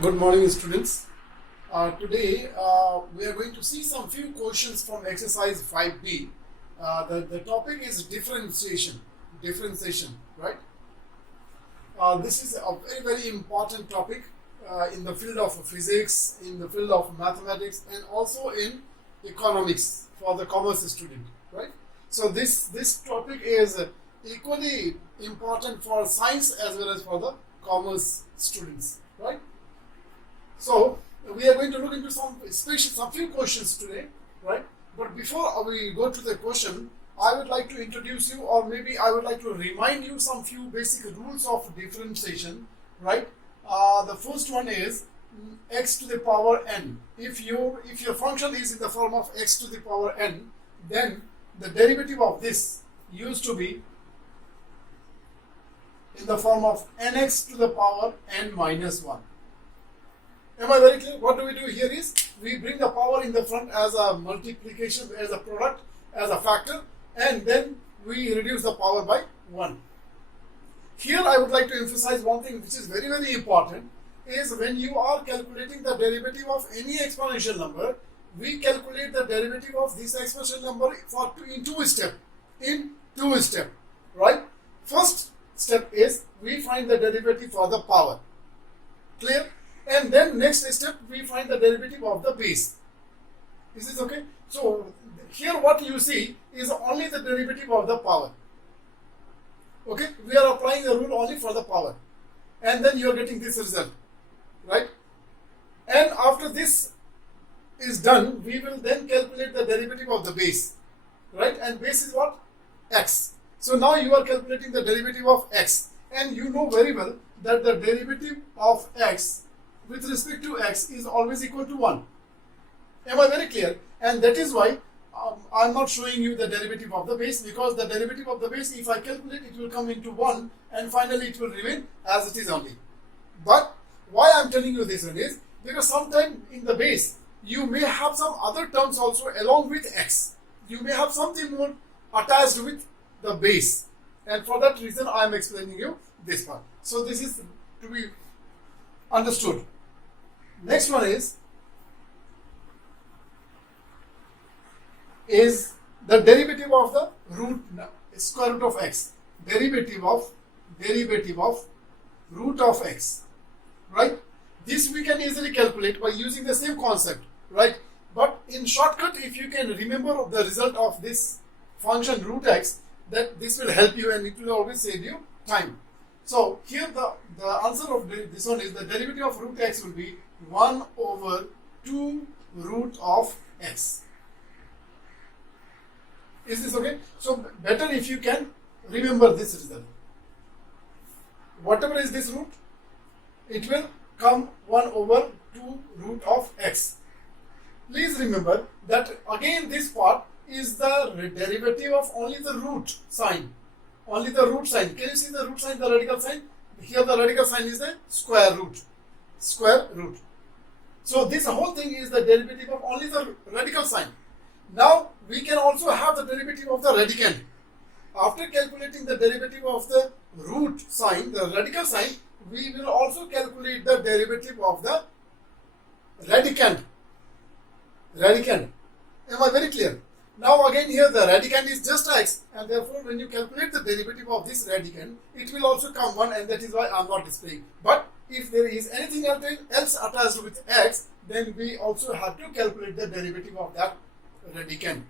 Good morning, students. Today we are going to see some few questions from exercise 5B. The topic is differentiation. Differentiation, right? This is a very important topic in the field of physics, in the field of mathematics, and also in economics for the commerce student, right? So this topic is equally important for science as well as for the commerce students, right? So we are going to look into some few questions today, right? But before we go to the question, I would like to introduce you, or maybe I would like to remind you some few basic rules of differentiation, right? The first one is x to the power n. If your function is in the form of x to the power n, then the derivative of this used to be in the form of nx to the power n minus 1. Am I very clear? What do we do here is we bring the power in the front as a multiplication, as a product, as a factor, and then we reduce the power by 1. Here I would like to emphasize one thing which is very important, is when you are calculating the derivative of any exponential number, we calculate the derivative of this exponential number in two steps, right? First step is we find the derivative for the power. Clear? And then next step we find the derivative of the base. Is this okay? So here what you see is only the derivative of the power. Okay, we are applying the rule only for the power, and then you are getting this result, right? And after this is done, we will then calculate the derivative of the base, right? And base is what? X. So now you are calculating the derivative of x, and you know very well that the derivative of x with respect to x is always equal to 1. Am I very clear? And that is why I am not showing you the derivative of the base, because the derivative of the base, if I calculate, it will come into 1 and finally it will remain as it is only. But why I am telling you this one is because sometime in the base you may have some other terms also along with x. You may have something more attached with the base, and for that reason I am explaining you this part. So this is to be understood. Next one is the derivative of the square root of x. Derivative of root of x, right? This we can easily calculate by using the same concept, right? But in shortcut, if you can remember the result of this function root x, that this will help you and it will always save you time. So here the answer of this one is the derivative of root x will be 1 over 2 root of x. Is this okay? So better if you can remember this result. Whatever is this root, it will come 1 over 2 root of x. Please remember that again this part is the derivative of only the root sign. Only the root sign. Can you see the root sign, the radical sign? Here the radical sign is the square root. Square root. So this whole thing is the derivative of only the radical sign. Now we can also have the derivative of the radicand. After calculating the derivative of the root sign, the radical sign, we will also calculate the derivative of the radicand. Radicand. Am I very clear? Now again here the radicand is just x, and therefore when you calculate the derivative of this radicand, it will also come 1, and that is why I am not displaying. But if there is anything else attached with x, then we also have to calculate the derivative of that radicand.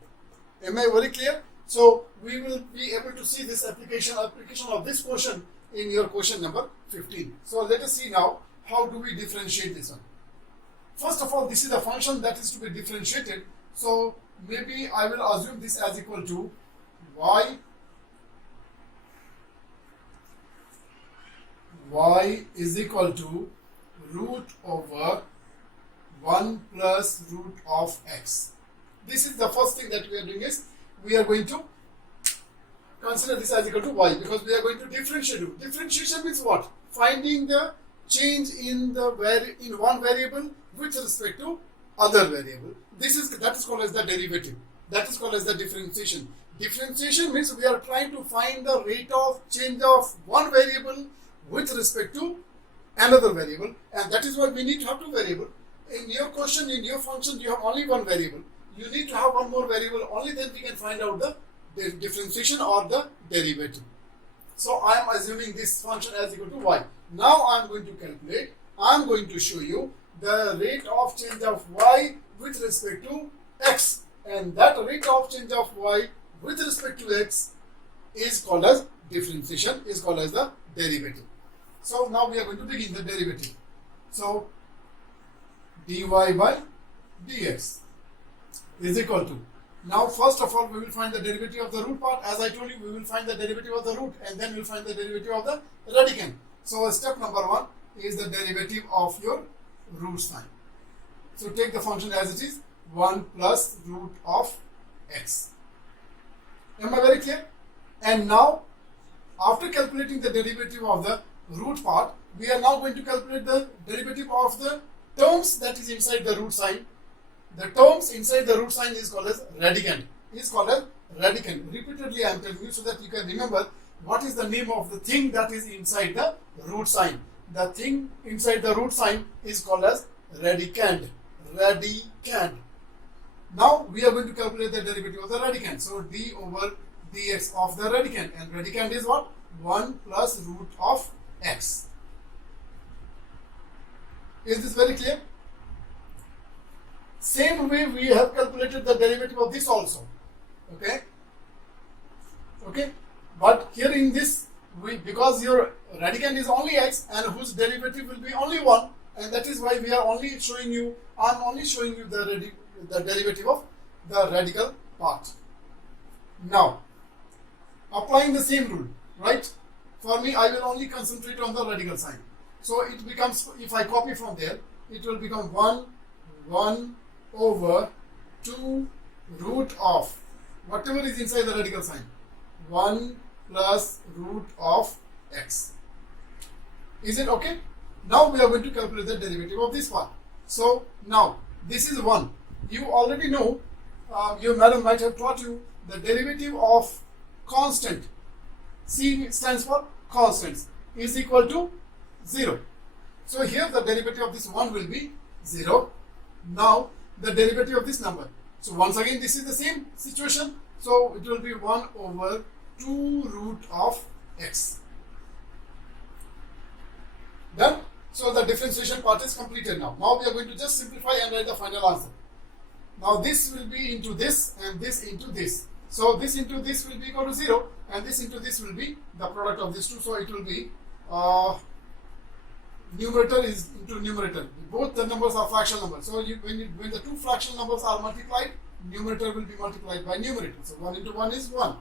Am I very clear? So we will be able to see this application of this question in your question number 15. So let us see now how do we differentiate this one. First of all, this is a function that is to be differentiated. So maybe I will assume this as equal to y is equal to root over 1 plus root of x. This is the first thing that we are doing, is we are going to consider this as equal to y, because we are going to differentiate it. Differentiation means what? Finding the change in one variable with respect to other variable. That is called as the derivative. That is called as the differentiation. Differentiation means we are trying to find the rate of change of one variable with respect to another variable, and that is why we need to have two variables. In your question, in your function, you have only one variable. You need to have one more variable, only then we can find out the differentiation or the derivative. So I am assuming this function as equal to y. Now I am going to calculate, I am going to show you the rate of change of y with respect to x, and that rate of change of y with respect to x is called as differentiation, is called as the derivative. So now we are going to begin the derivative. So dy by dx is equal to, now first of all we will find the derivative of the root part. As I told you, we will find the derivative of the root and then we will find the derivative of the radicand. So step number 1 is the derivative of your root sign. So take the function as it is, 1 plus root of x. Am I very clear? And now after calculating the derivative of the root part, we are now going to calculate the derivative of the terms that is inside the root sign. The terms inside the root sign is called as radicand. Repeatedly I am telling you so that you can remember what is the name of the thing that is inside the root sign. The thing inside the root sign is called as radicand. Now we are going to calculate the derivative of the radicand. So d over dx of the radicand, and radicand is what? 1 plus root of x. Is this very clear? Same way we have calculated the derivative of this also. Okay, but here in this, because your radicand is only x and whose derivative will be only 1, and that is why we are only showing you, I am only showing you the derivative of the radical part. Now applying the same rule, right? For me, I will only concentrate on the radical sign. So it becomes, if I copy from there, it will become 1 over 2 root of whatever is inside the radical sign, 1 plus root of x. Is it okay? Now we are going to calculate the derivative of this part. So now this is 1. You already know, your madam might have taught you the derivative of constant. C stands for constants, is equal to 0. So here the derivative of this 1 will be 0. Now the derivative of this number. So once again this is the same situation. So it will be 1 over 2 root of x. Done? So the differentiation part is completed now. Now we are going to just simplify and write the final answer. Now this will be into this and this into this. So this into this will be equal to 0 and this into this will be the product of these two. So it will be numerator is into numerator. Both the numbers are fractional numbers. So when the two fractional numbers are multiplied, numerator will be multiplied by numerator. So 1 into 1 is 1.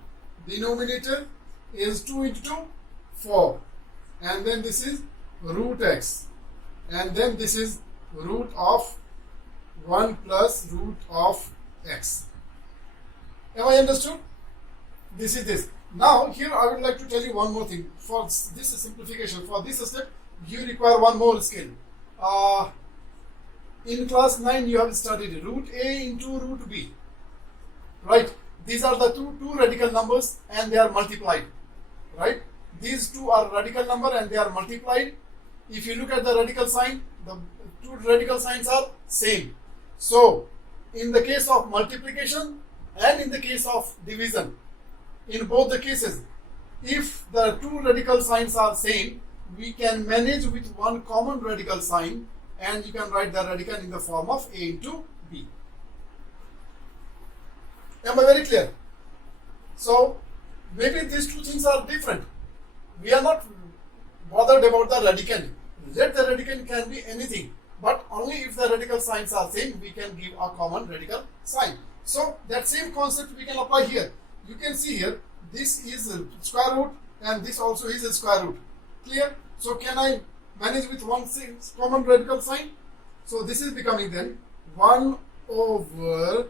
Denominator is 2 into 2, 4. And then this is root x. And then this is root of 1 plus root of x. Have I understood? This is this. Now here I would like to tell you one more thing. For this simplification, for this step, you require one more skill. In class 9 you have studied root a into root b. Right? These are the two radical numbers and they are multiplied. Right? These two are radical number and they are multiplied. If you look at the radical sign, the two radical signs are same. So in the case of multiplication and in the case of division, in both the cases, if the two radical signs are same, we can manage with one common radical sign and you can write the radicand in the form of a into b. Am I very clear? So maybe these two things are different. We are not bothered about the radicand. Let the radicand can be anything, but only if the radical signs are same, we can give a common radical sign. So that same concept we can apply here. You can see here, this is a square root and this also is a square root. Clear? So can I manage with one common radical sign? So this is becoming then 1 over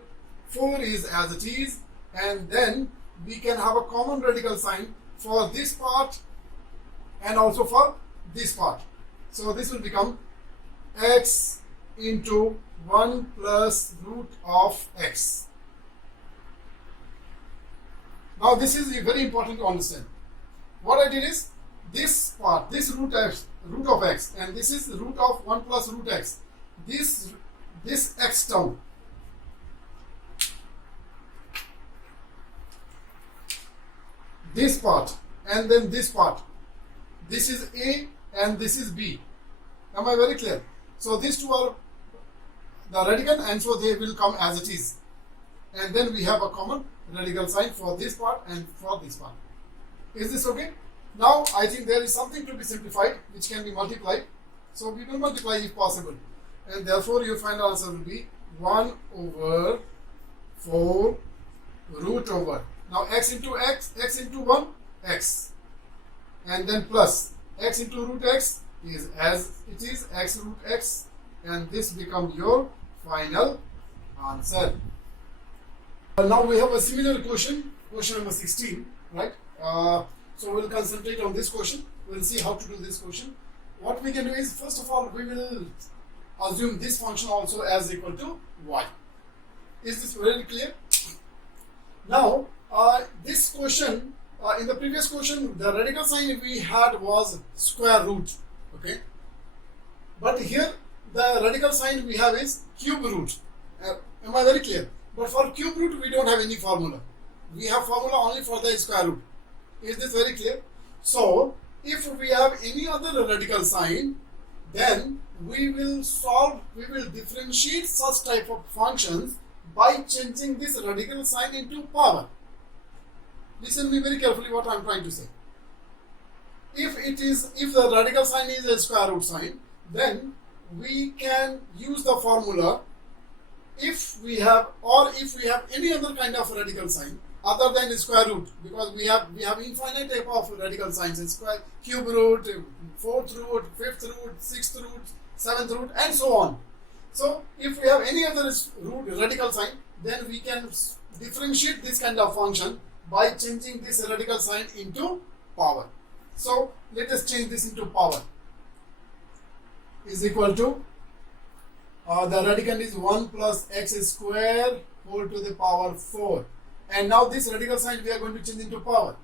4 is as it is, and then we can have a common radical sign for this part and also for this part. So this will become x into 1 plus root of x. Now this is very important to understand. What I did is, this part, this root of x, and this is root of 1 plus root x. This x term, this part, and then this part. This is a and this is b. Am I very clear? So these two are the radical, and so they will come as it is. And then we have a common radical sign for this part and for this part. Is this okay? Now I think there is something to be simplified which can be multiplied. So we will multiply if possible. And therefore your final answer will be 1 over 4 root over. Now x into x, x into 1, x. And then plus x into root x is as it is, x root x. And this becomes your final answer. Now we have a similar question number 16, right? So we'll concentrate on this question. We'll see how to do this question. What we can do is, first of all, we will assume this function also as equal to y. Is this very clear? Now, this question, in the previous question, the radical sign we had was square root, okay? But here, the radical sign we have is cube root. Am I very clear? But for cube root, we don't have any formula. We have formula only for the square root. Is this very clear? So, if we have any other radical sign, then we will differentiate such type of functions by changing this radical sign into power. Listen to me very carefully what I am trying to say. If the radical sign is a square root sign, then we can use the formula if we have any other kind of radical sign other than square root, because we have infinite type of radical signs, square, cube root, fourth root, fifth root, sixth root, seventh root, and so on. So if we have any other radical sign, then we can differentiate this kind of function by changing this radical sign into power. So let us change this into power. Is equal to the radical is 1 plus x square whole to the power 4. And now this radical sign we are going to change into power.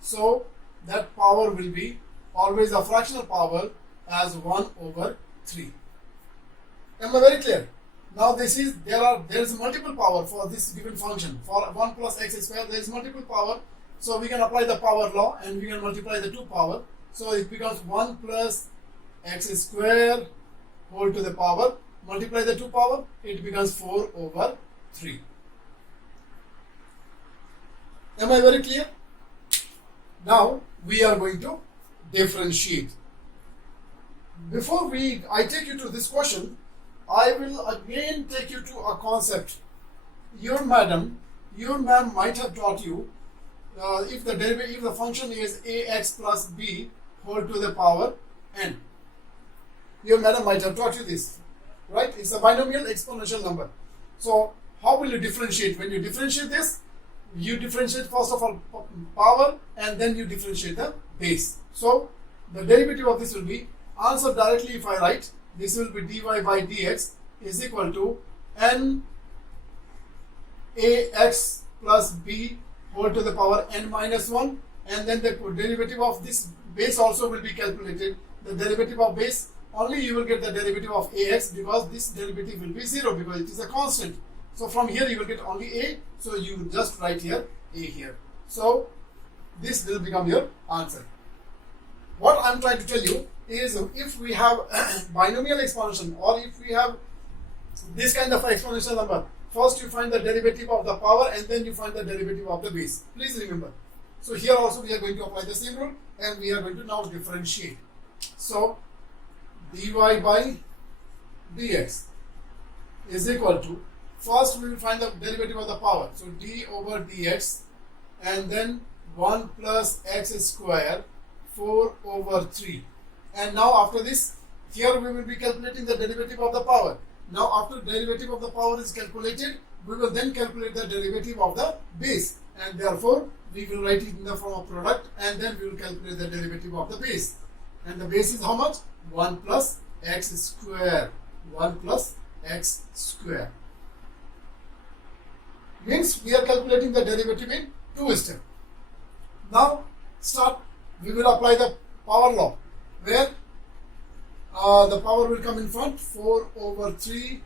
So that power will be always a fractional power as 1 over 3. Am I very clear? Now there is multiple power for this given function. For 1 plus x square there is multiple power. So we can apply the power law and we can multiply the two power. So it becomes 1 plus x square whole to the power. Multiply the two power, it becomes 4 over 3. Am I very clear? Now we are going to differentiate. Before I take you to this question, I will again take you to a concept. Your ma'am might have taught you if the function is ax plus b whole to the power n. Your madam might have taught you this, right? It's a binomial exponential number. So how will you differentiate? When you differentiate this, you differentiate first of all power and then you differentiate the base. So the derivative of this will be, answer directly if I write, this will be dy by dx is equal to n ax plus b whole to the power n minus 1, and then the derivative of this base also will be calculated. The derivative of base, only you will get the derivative of ax because this derivative will be 0 because it is a constant. So from here you will get only a, so you will just write here a here. So this will become your answer. What I am trying to tell you is, if we have binomial expansion or if we have this kind of exponential number, first you find the derivative of the power and then you find the derivative of the base. Please remember. So here also we are going to apply the same rule and we are going to now differentiate. So dy by dx is equal to, first we will find the derivative of the power. So d over dx and then 1 plus x square 4 over 3. And now after this, here we will be calculating the derivative of the power. Now after derivative of the power is calculated, we will then calculate the derivative of the base. And therefore, we will write it in the form of product and then we will calculate the derivative of the base. And the base is how much? 1 plus x square. 1 plus x square. Means we are calculating the derivative in 2 steps. Now start. We will apply the power law, where the power will come in front, 4 over 3,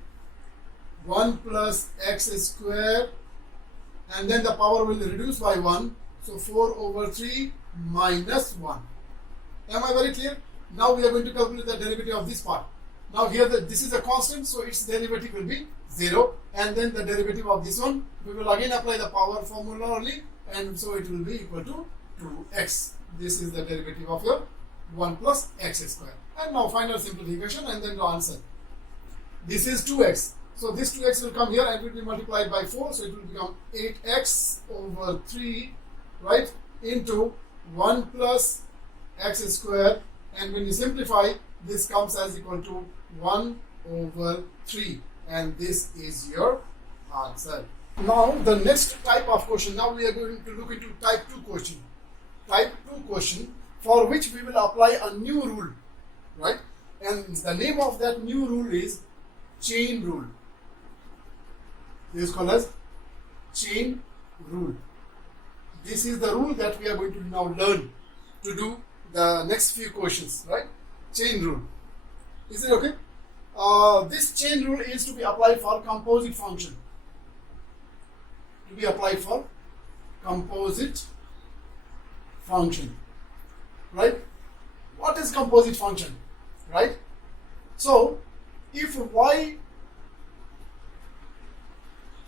1 plus x square, and then the power will reduce by 1, so 4 over 3 minus 1. Am I very clear? Now we are going to calculate the derivative of this part. Now here this is a constant, so its derivative will be 0, and then the derivative of this one, we will again apply the power formula only, and so it will be equal to 2x. This is the derivative of your 1 plus x square. And now final simplification and then the answer. This is 2x. So this 2x will come here and it will be multiplied by 4. So it will become 8x over 3, right, into 1 plus x square. And when you simplify, this comes as equal to 1 over 3. And this is your answer. Now the next type of question. Now we are going to look into type 2 question. Type 2 question for which we will apply a new rule, right? And the name of that new rule is chain rule. This is called as chain rule. This is the rule that we are going to now learn to do the next few questions, right? Chain rule. Is it okay? This chain rule is to be applied for composite function. To be applied for composite function, right? What is composite function, right? So if y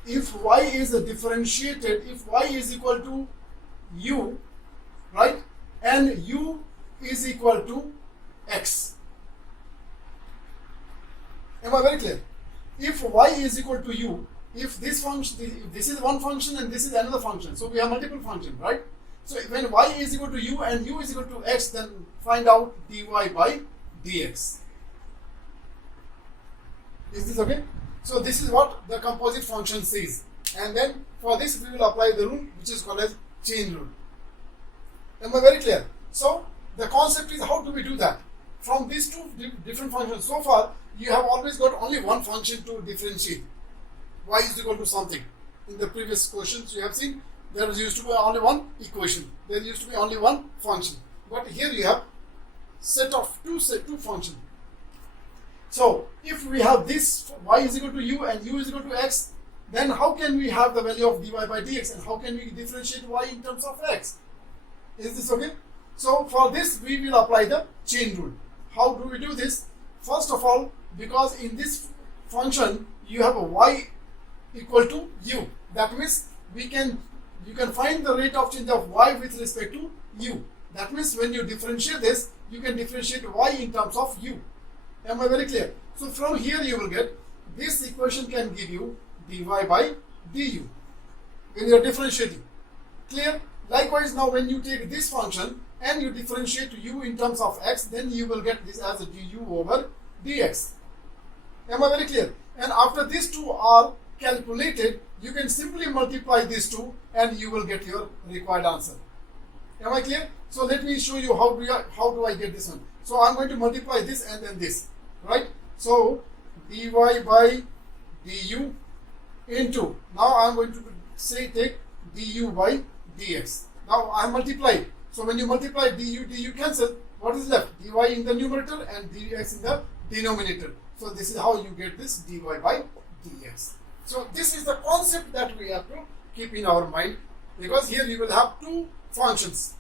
is differentiated, if y is equal to u, right, and u is equal to x. Am I very clear? If y is equal to u, if this function, if this is one function and this is another function, so we have multiple functions, right? So when y is equal to u and u is equal to x, then find out dy by dx. Is this okay? So this is what the composite function says. And then for this we will apply the rule which is called as chain rule. Am I very clear? So the concept is, how do we do that? From these two different functions, so far you have always got only one function to differentiate. Y is equal to something. In the previous questions you have seen, there used to be only one equation. There used to be only one function. But here you have set of two functions. So if we have this y is equal to u and u is equal to x, then how can we have the value of dy by dx, and how can we differentiate y in terms of x? Is this okay? So for this we will apply the chain rule. How do we do this? First of all, because in this function you have a y equal to u, that means you can find the rate of change of y with respect to u. That means when you differentiate this, you can differentiate y in terms of u. Am I very clear? So from here you will get, this equation can give you dy by du when you are differentiating. Clear? Likewise, now when you take this function and you differentiate u in terms of x, then you will get this as a du over dx. Am I very clear? And after these two are calculated, you can simply multiply these two and you will get your required answer. Am I clear? So let me show you how do I get this one. So I'm going to multiply this and then this, right? So dy by du into, now I'm going to say take du by dx. Now I multiply. So when you multiply du cancel, what is left? Dy in the numerator and dx in the denominator. So this is how you get this dy by dx. So this is the concept that we have to keep in our mind, because here we will have two functions.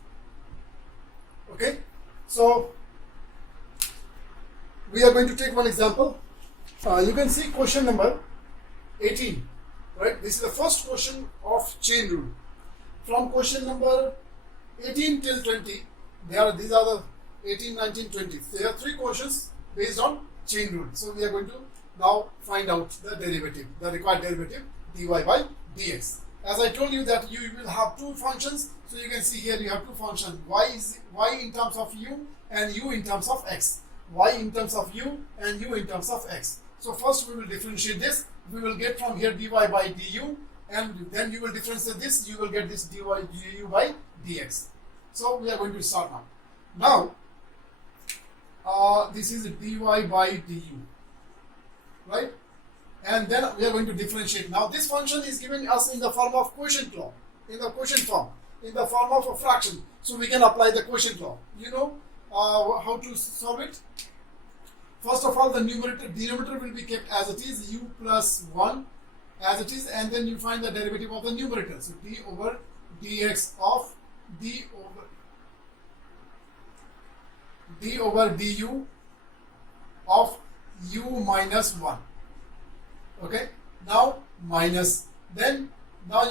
Okay, so we are going to take one example. You can see question number 18, right? This is the first question of chain rule. From question number 18 till 20, these are the 18, 19, 20. There are three questions based on chain rule. So we are going to now find out the derivative, the required derivative dy by dx. As I told you that you will have two functions, so you can see here you have two functions, y in terms of u and u in terms of x. Y in terms of u and u in terms of x. So first we will differentiate this. We will get from here dy by du, and then you will differentiate this, you will get this dy du by dx. So we are going to start now. Now this is dy by du, right? And then we are going to differentiate. Now this function is given us in the form of quotient law, in the quotient form, in the form of a fraction. So we can apply the quotient law. You know, how to solve it? First of all, the denominator will be kept as it is, u plus 1 as it is, and then you find the derivative of the numerator. So d over dx of d over du of u minus 1. Okay, now minus, then now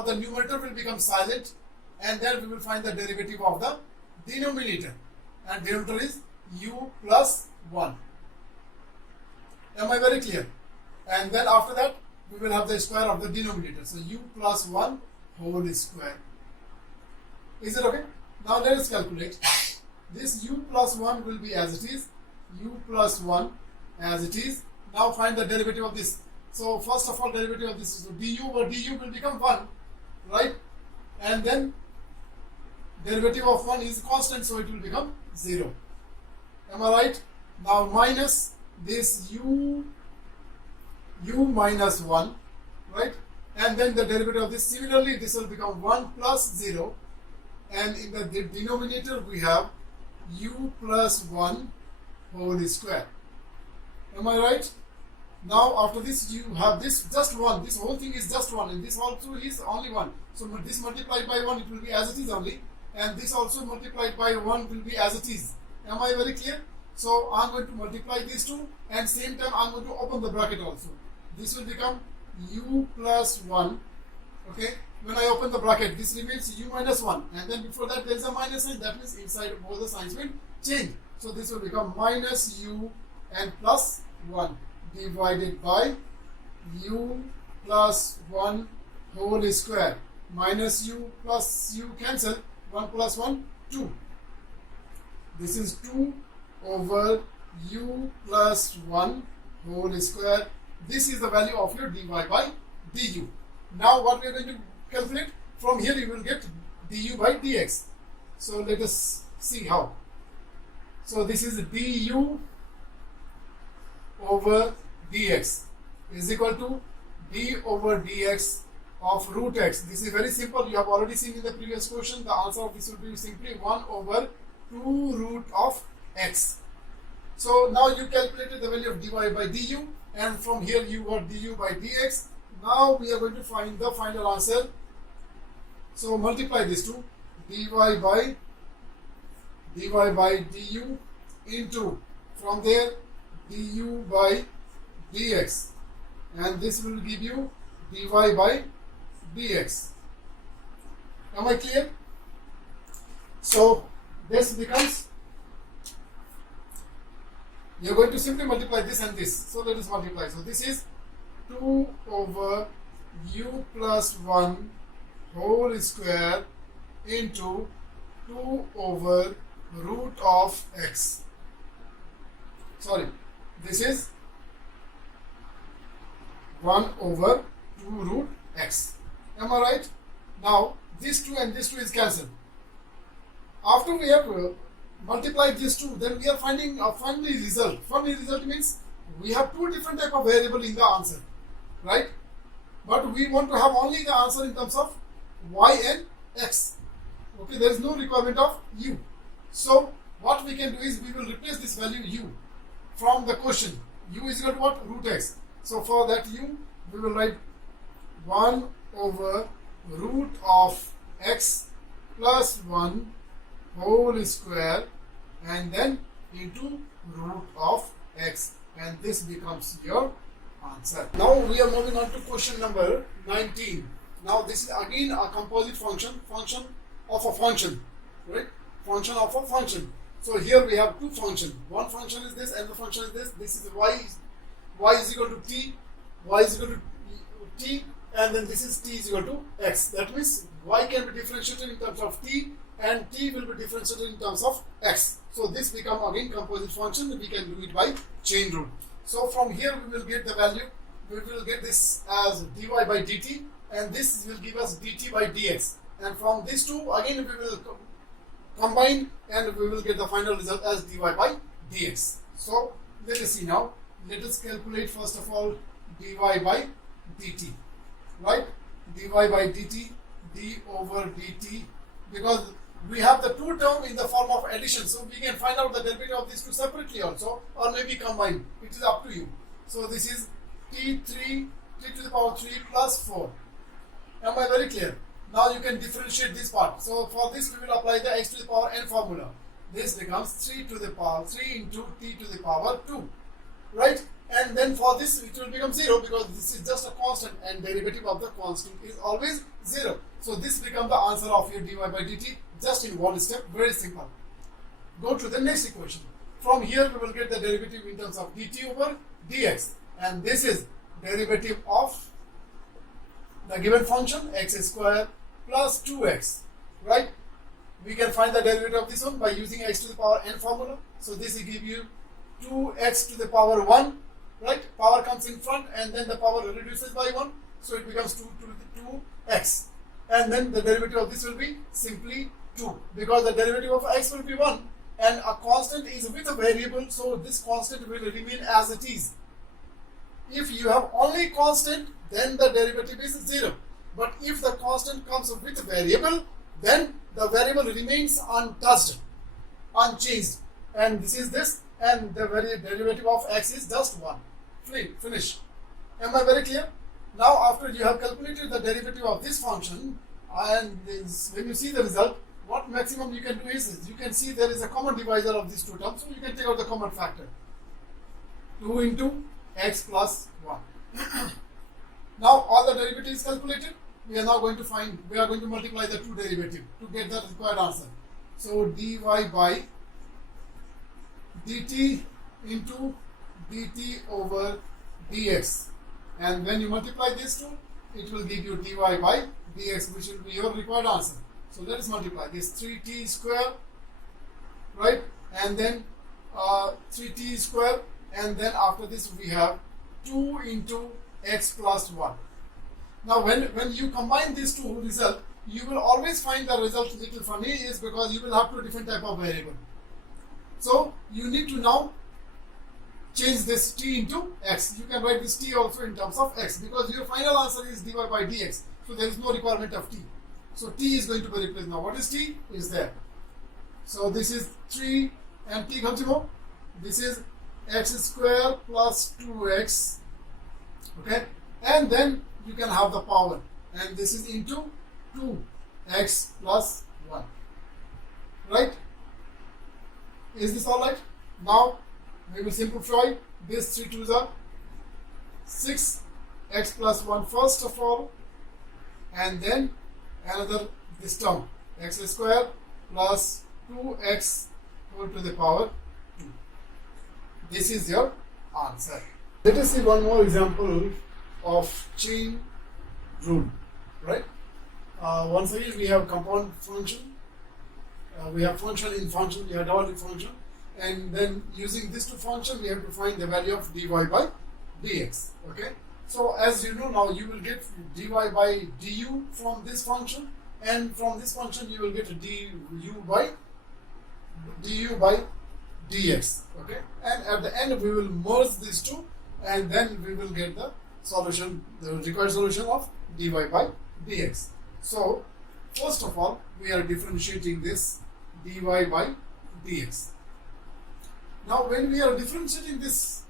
the numerator will become silent, and then we will find the derivative of the denominator, and denominator is u plus 1. Am I very clear? And then after that we will have the square of the denominator, so u plus 1 whole square. Is it okay? Now let us calculate. This u plus 1 will be as it is, u plus 1 as it is. Now find the derivative of this. So first of all, derivative of this, so du over du will become 1, right? And then derivative of 1 is constant, so it will become 0. Am I right? Now minus this u minus 1, right? And then the derivative of this, similarly this will become 1 plus 0, and in the denominator we have u plus 1 whole square. Am I right? Now after this you have this just 1, this whole thing is just 1, and this also is only 1. So this multiplied by 1, it will be as it is only, and this also multiplied by 1 will be as it is. Am I very clear? So I'm going to multiply these two, and same time I'm going to open the bracket also. This will become u plus 1. Okay, when I open the bracket, this remains u minus 1, and then before that there is a minus sign, that means inside both the signs will change. So this will become minus u and plus 1 divided by u plus 1 whole square. Minus u plus u cancel, 1 plus 1 2. This is 2 over u plus 1 whole square. This is the value of your dy by du. Now what we are going to calculate? From here you will get du by dx. So let us see how. So this is du over dx is equal to d over dx of root x. This is very simple. You have already seen in the previous question. The answer of this will be simply 1 over 2 root of x. So now you calculated the value of dy by du, and from here you got du by dx. Now we are going to find the final answer. So multiply these two, dy by du into, from there, du by dx, and this will give you dy by dx. Am I clear? So this becomes, you are going to simply multiply this and this. So let us multiply. So this is 2 over u plus 1 whole square into 2 over root of x. Sorry, this is 1 over 2 root x. Am I right? Now this 2 and this 2 is cancelled. After we have multiplied these two, then we are finding a funny result. Funny result means we have two different type of variable in the answer, right? But we want to have only the answer in terms of y and x. Okay, there is no requirement of u. So what we can do is we will replace this value u from the question. U is equal to what? Root x. So for that u, we will write 1 over root of x plus 1 whole square, and then into root of x, and this becomes your answer. Now we are moving on to question number 19. Now this is again a composite function of a function, right? Function of a function. So here we have two functions. One function is this, and the function is this. This is y is equal to t, y is equal to t, and then this is t is equal to x. That means y can be differentiated in terms of t, and t will be differentiated in terms of x. So this become again composite function. We can do it by chain rule. So from here we will get the value. We will get this as dy by dt, and this will give us dt by dx. And from these two again we will combine, and we will get the final result as dy by dx. So let us see now. Let us calculate first of all dy by dt. Right? Dy by dt, d over dt, because we have the two term in the form of addition, so we can find out the derivative of these two separately also, or maybe combine. It is up to you. So this is t to the power 3 plus 4. Am I very clear? Now you can differentiate this part. So for this we will apply the x to the power n formula. This becomes 3 to the power 3 into t to the power 2, right? And then for this it will become 0 because this is just a constant and derivative of the constant is always 0. So this becomes the answer of your dy by dt just in one step, very simple. Go to the next equation. From here we will get the derivative in terms of dt over dx, and this is derivative of the given function x square plus 2x, right? We can find the derivative of this one by using x to the power n formula. So this will give you 2x to the power 1, right? Power comes in front and then the power reduces by 1, so it becomes 2 to the 2x, and then the derivative of this will be simply 2 because the derivative of x will be 1 and a constant is with a variable, so this constant will remain as it is. If you have only constant, then the derivative is 0, but if the constant comes with a variable, then the variable remains untouched, unchanged, and this is this, and the derivative of x is just 1. Finish. Am I very clear? Now after you have calculated the derivative of this function, and when you see the result, what maximum you can do is you can see there is a common divisor of these two terms, so you can take out the common factor. 2 into x plus 1. Now all the derivatives calculated, we are now going to multiply the two derivative to get the required answer. So dy by dt into dt over dx, and when you multiply these two, it will give you dy by dx, which will be your required answer. So let us multiply this 3t square, right, and then 3t square, and then after this we have 2 into x plus 1. Now when you combine these two results, you will always find the result little funny, is because you will have two different type of variable. So you need to now change this t into x. You can write this t also in terms of x because your final answer is dy by dx. So there is no requirement of t. So t is going to be replaced. Now what is t? Is there. So this is 3 and t comes more. This is x square plus 2x. Okay, and then you can have the power, and this is into 2x plus 1. Right? Is this all right? Now we will simplify this 3 to the 6 x plus 1 first of all, and then another this term x square plus 2x whole to the power 2. This is your answer. Let us see one more example of chain rule, right? Once again we have compound function, we have function in function, we have double function, and then using this two function we have to find the value of dy by dx. Okay, so as you know now, you will get dy by du from this function, and from this function you will get du by dx. Okay, and at the end we will merge these two, and then we will get the solution, the required solution of dy by dx. So first of all we are differentiating this dy by dx. Now when we are differentiating this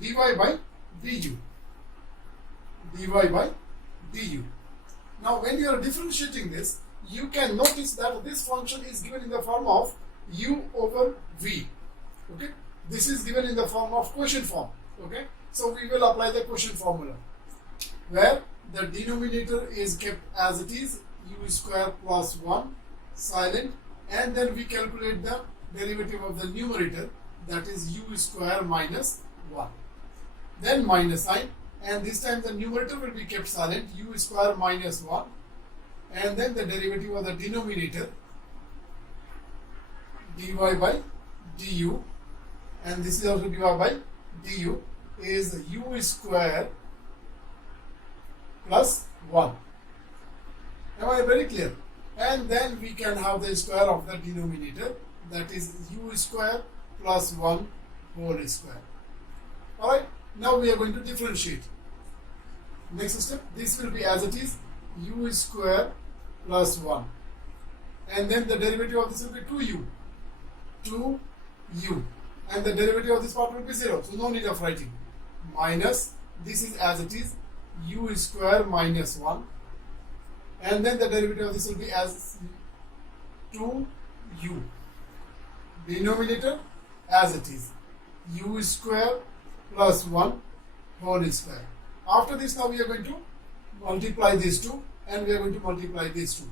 dy by du. Now when you are differentiating this, you can notice that this function is given in the form of u over v. Okay, this is given in the form of quotient form. Okay, so we will apply the quotient formula where the denominator is kept as it is, u square plus 1 silent, and then we calculate the derivative of the numerator, that is u square minus 1, then minus sign, and this time the numerator will be kept silent, u square minus 1, and then the derivative of the denominator dy by du, and this is also dy by du, is u square plus 1. Am I very clear? And then we can have the square of the denominator, that is u square plus 1 whole square. Alright, now we are going to differentiate. Next step, this will be as it is, u square plus 1. and then the derivative of this will be 2u. 2u. And the derivative of this part will be 0. So no need of writing. Minus, this is as it is, u square minus 1. And then the derivative of this will be as 2u. Denominator as it is, u square plus 1 whole square. After this, now we are going to multiply these two, and we are going to multiply these two.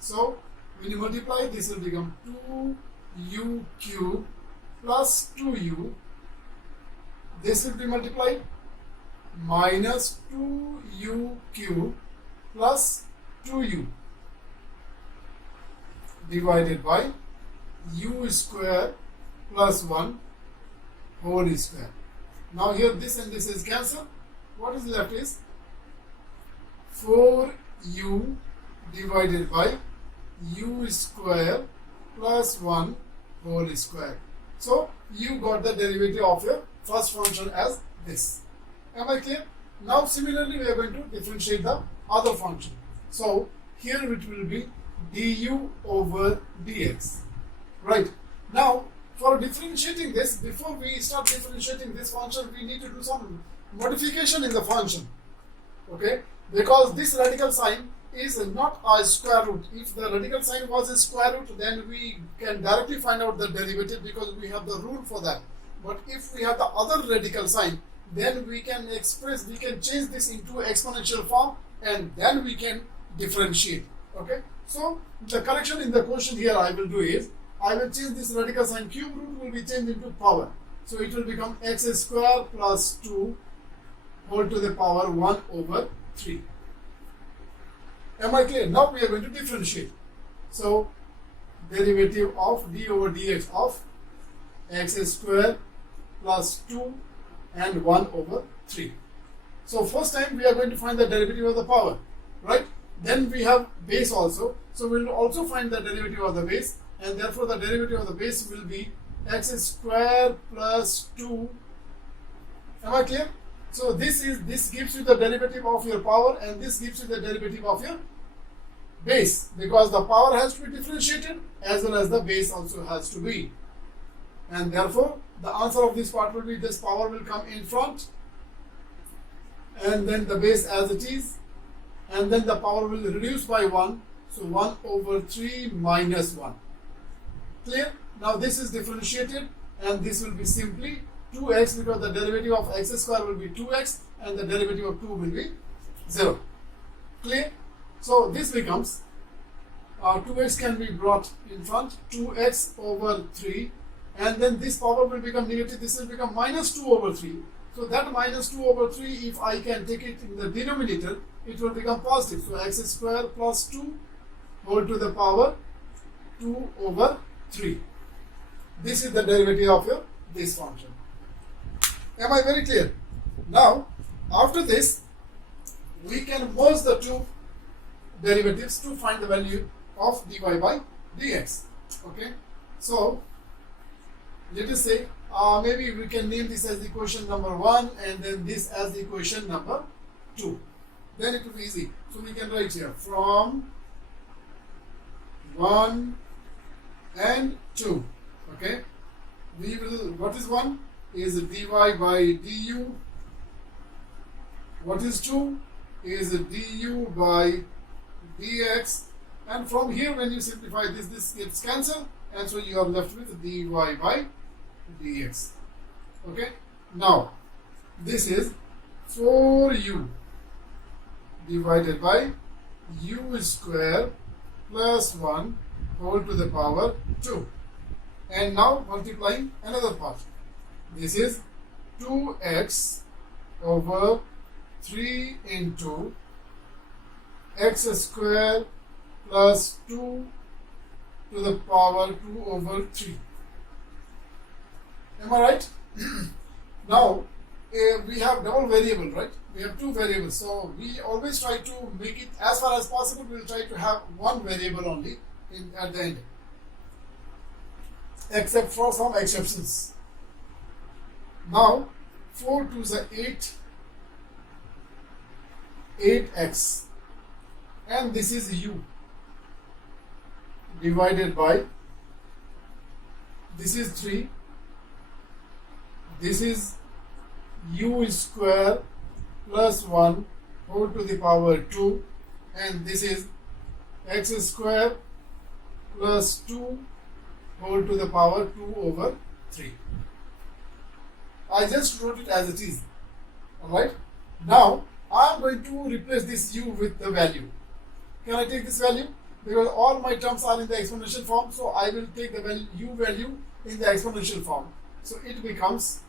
So when you multiply, this will become 2u cube plus 2u. This will be multiplied minus 2u cube plus 2u divided by u square plus 1 whole square. Now here this and this is cancelled. What is left is 4u divided by u square plus 1 whole square. So you got the derivative of your first function as this. Am I clear? Now similarly we are going to differentiate the other function. So here it will be du over dx. Right. Now for differentiating this, before we start differentiating this function, we need to do some modification in the function. Okay? Because this radical sign is not a square root. If the radical sign was a square root, then we can directly find out the derivative because we have the rule for that. But if we have the other radical sign, then we can change this into exponential form, and then we can differentiate. Okay? So the correction in the question here I will do is, I will change this radical sign, cube root will be changed into power. So it will become x square plus 2 whole to the power 1 over 3. Am I clear? Now we are going to differentiate. So derivative of d over dx of x square plus 2 and 1 over 3. So first time we are going to find the derivative of the power, right? Then we have base also. So we will also find the derivative of the base, and therefore the derivative of the base will be x square plus 2. Am I clear? So this gives you the derivative of your power, and this gives you the derivative of your base, because the power has to be differentiated as well as the base also has to be. And therefore the answer of this part will be, this power will come in front, and then the base as it is, and then the power will reduce by 1. So 1 over 3 minus 1. Clear? Now this is differentiated, and this will be simply 2x, because the derivative of x square will be 2x and the derivative of 2 will be 0. Clear? So this becomes 2x can be brought in front, 2x over 3, and then this power will become negative, this will become minus 2 over 3. So that minus 2 over 3, if I can take it in the denominator, it will become positive. So x square plus 2 whole to the power 2 over 3. This is the derivative of your this function. Am I very clear? Now, after this, we can merge the two derivatives to find the value of dy by dx. Okay? So, let us say, maybe we can name this as equation number 1 and then this as equation number 2. Then it will be easy. So, we can write here from 1 and 2. Okay? We will, what is 1? Is dy by du. What is 2? Is du by dx. And from here, when you simplify this gets cancelled, and so you are left with dy by dx. Okay? Now, this is 4u divided by u square plus 1 whole to the power 2. And now multiplying another part. This is 2x over 3 into x square plus 2 to the power 2 over 3. Am I right? Now, we have double variable, right? We have two variables. So, we always try to make it as far as possible. We will try to have one variable only at the end, except for some exceptions. Now, 4 to the 8x, and this is u. divided by, this is 3, this is u square plus 1 whole to the power 2, and this is x square plus 2 whole to the power 2 over 3. I just wrote it as it is. Alright. Now I am going to replace this u with the value. Can I take this value? Because all my terms are in the exponential form, so I will take the value, u value in the exponential form. So it becomes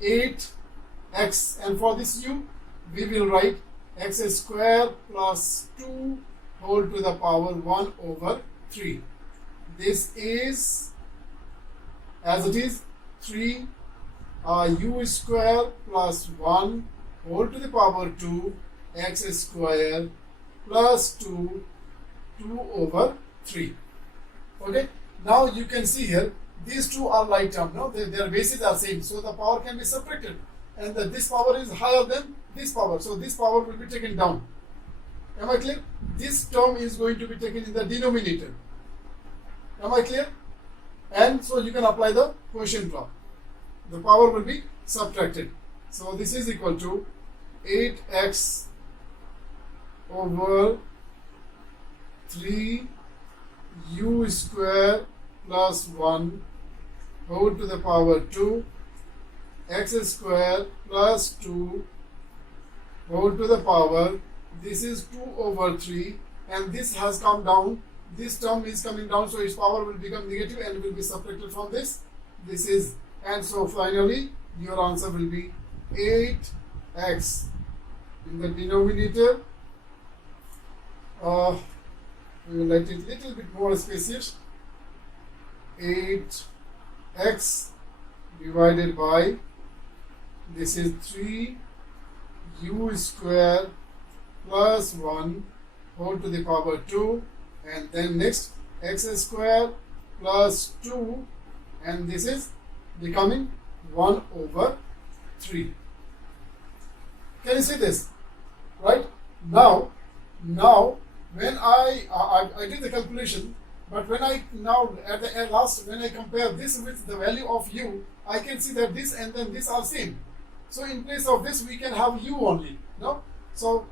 8x, and for this u we will write x square plus 2 whole to the power 1 over 3. This is, as it is, 3 u square plus 1 whole to the power 2 x square plus 2 over 3. Okay, now you can see here these two are like term. No, their bases are same, so the power can be subtracted, and this power is higher than this power, so this power will be taken down. Am I clear? This term is going to be taken in the denominator. Am I clear? And so you can apply the quotient law. The power will be subtracted. So this is equal to 8x over 3 u square plus 1 whole to the power 2 x square plus 2 whole to the power, this is 2 over 3, and this has come down, this term is coming down, so its power will become negative and will be subtracted from this. This is, and so finally your answer will be 8x in the denominator. We will write it a little bit more spacious. 8x divided by, this is 3 u square plus 1 whole to the power 2, and then next x square plus 2, and this is becoming 1 over 3. Can you see this? Right? Now when I did the calculation, but when I now at the last, when I compare this with the value of u, I can see that this and then this are same. So in place of this we can have u only. No? So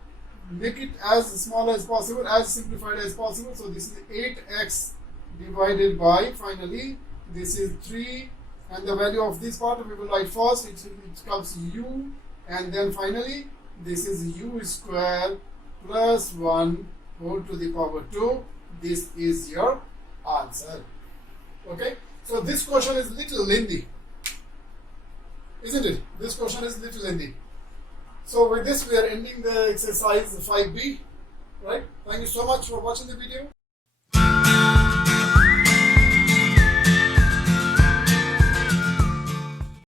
make it as small as possible, as simplified as possible. So this is 8x divided by, finally this is 3, and the value of this part we will write first, it comes u, and then finally this is u square plus 1 whole to the power 2. This is your answer. Okay, so this question is little lengthy, isn't it? This question is little lengthy. So with this we are ending the exercise 5b. Right? Thank you so much for watching the video.